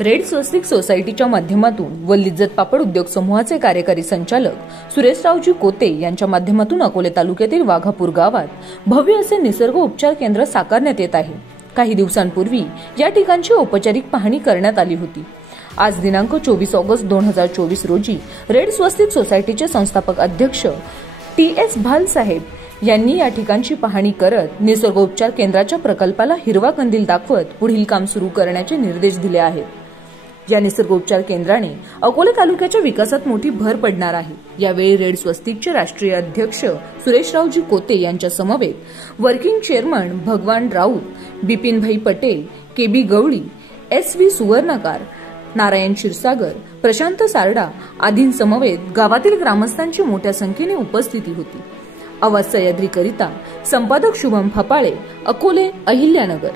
Red स्वस्तिक सोसायटीच्या माध्यमातून व लिज्जत पापड उद्योग समूहाचे कार्यकारी संचालक सुरेशरावजी कोते यांच्या माध्यमातून अकोले तालुक्यातील वाघापूर गावात भव्य असे निसर्ग उपचार केंद्र साकारण्यात येत आहे। काही दिवसांपूर्वी या ठिकाणची औपचारिक पाहणी करण्यात आली होती। आज दिनांक 24 ऑगस्ट 2024 रोजी रेड स्वस्तिक सोसायटीचे संस्थापक अध्यक्ष TS भाल साहेब यांनी या ठिकाणची पाहणी करत निसर्गोपचार केंद्राच्या प्रकल्पाला हिरवा कंदील दाखवत पुढील काम सुरू करण्याचे निर्देश दिले आहेत। या निसर्गोपचार केंद्राने अकोले तालुक्याच्या विकासात मोठी भर पडणार आहे। यावेळी रेड स्वस्तिकचे राष्ट्रीय अध्यक्ष सुरेशरावजी कोते यांच्या समवेत वर्किंग चेअरमन भगवान राऊत, बिपिनभाई पटेल, KB गवळी, SV सुवर्णकार, नारायण क्षीरसागर, प्रशांत सारडा आदींसमवेत गावातील ग्रामस्थांची मोठ्या संख्येने उपस्थिती होती। आवाज सह्याद्री करिता संपादक शुभम फपाळे, अकोले, अहिल्यानगर।